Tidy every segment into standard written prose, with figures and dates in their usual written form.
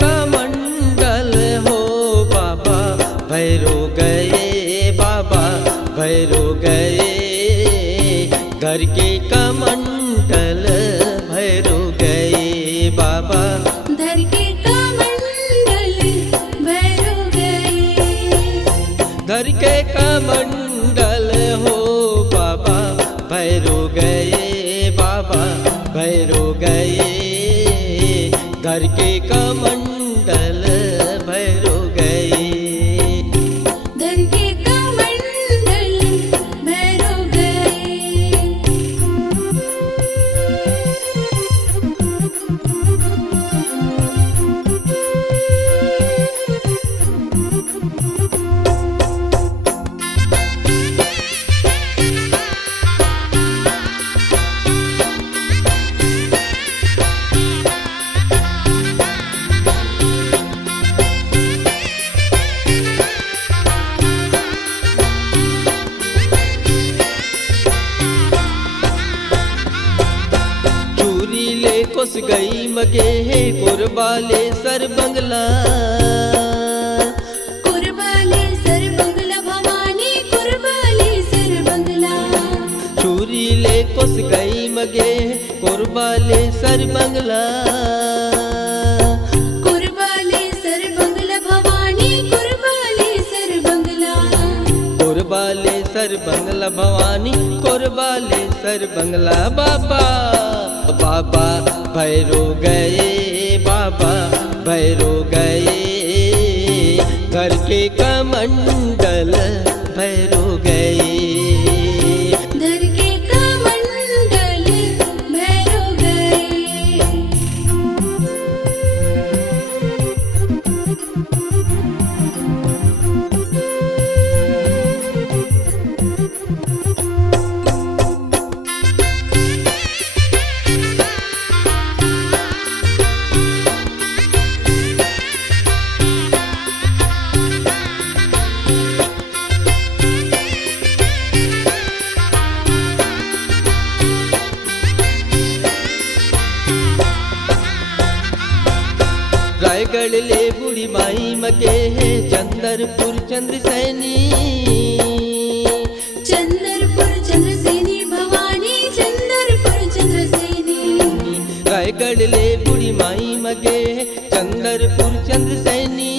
कमंडल हो बाबा भैरो गए, बाबा भैरो गए। घर के कमंडल भैरो गए, बाबा धर के कमंडल भैरो गए। घर के कमंडल हो बाबा भैरो गए, बाबा भैरो गए। घर के कमंडल भैरो गए। धर के कमंडल भैरो गए। कोस गई मगे है कुरबाले सर बंगला, कुरबाले सर बंगला भवानी कुरबाले सर बंगला। चूरी ले कोस गई मगे कुरबाले सर बंगला, कुरबाले सर बंगला भवानी कुरबाले सर बंगला। कुरबाले सर बंगला भवानी कुरबाले सर बंगला। बाबा बाबा भैरो गए, बाबा भैरो गए। घर के कमंडल भैरो गए। धर के कमंडल भैरो गए। रायगढ़ ले बूढ़ी माई मगे है चंदरपुर चंद्रसैनी, चंदरपुर चंद्रसेनी भवानी चंदरपुर चंद्रसेनी। रायगढ़ ले बूढ़ी माई मगे चंदरपुर चंद्रसैनी,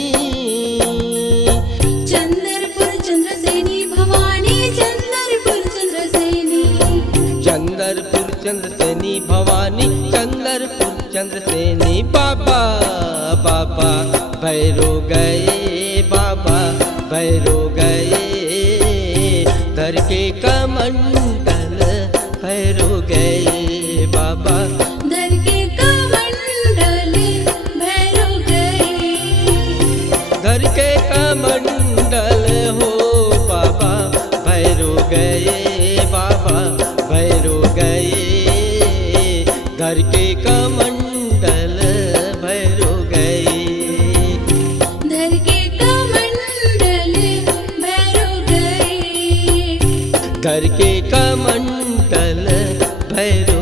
चंदरपुर चंद्रसेनी भवानी चंदरपुर चंद्रसेनी। चंदरपुर चंद्रसेनी भवानी चंदरपुर चंद्रसेनी। बाबा बाबा भैरो गए, बाबा भैरो गए। धर के कमंडल भैरो गए, बाबा धर के कमंडल भैरो गए। घर के कमंडल हो बाबा भैरो गए, बाबा भैरो गए। घर के कमंडल भैरो गए। धर के कमंडल भैरो गए। घर के कमंडल भैरो